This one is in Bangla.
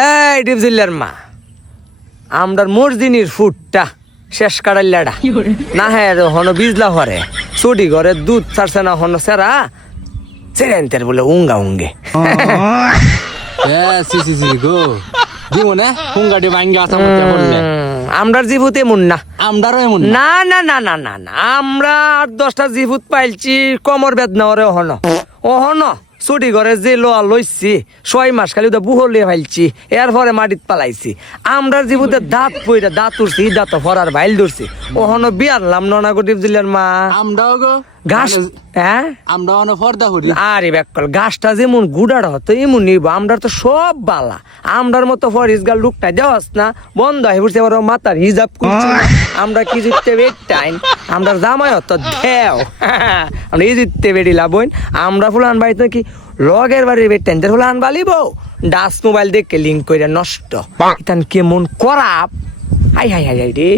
এই ডিপজিল্লার মা আমরার মর্জিনির ফুটটা শেষ কাটাইলাডা না হ্যাঁ হন বিজলা হরে চুটি ঘরে দুধ ছাড়ছে না হন সেরা সেরেন্তের বলে উঙ্গা উঙ্গে গো জীবনে হুঙ্গাটি ভাঙ্গা আসা মধ্যে বললে আমরার জিভুত এমন না আমরারও এমন না না না না না না আমরা 8-10টা জিভুত পাইলছি কমর বেদনা ওরে অহন ছুটি ঘরে যে লোয়া লইছি 6 মাস খালি বুহলে ফাইলছি এরপরে মাটিত পালাইছি আমরার জীবতে দাঁত পইরা দাঁত উঠছি দাঁত ফরার ভাইল ধরছি ওহন বিয়ারলাম ননাগটিভ জিল্লার মা আমরাও গো ঘাস হ্যাঁ আমরা অন পর্দা করি আরে বেকল গাছটা যেমন গুড়ার হতো এমন নিব আমরার তো সব বালা আমরার মতো ফরিস গাল লুকটা দেওয়াস না বন্ধ হয়ে পড়ছে আবার মাথার হিজাব করছি আমরা কি জিততে বেটাইন আমরা জামাই হতো দেও আমরা এই জিততে বেড়িলা বোন আমরা ফুলান বাড়িতে কি লগের বাড়ির বেটাইন ফুলান বালিব ডাস মোবাইল দেখে লিঙ্ক করে নষ্ট ইতান কেমন করাপ হাই হাই হাই হাই রে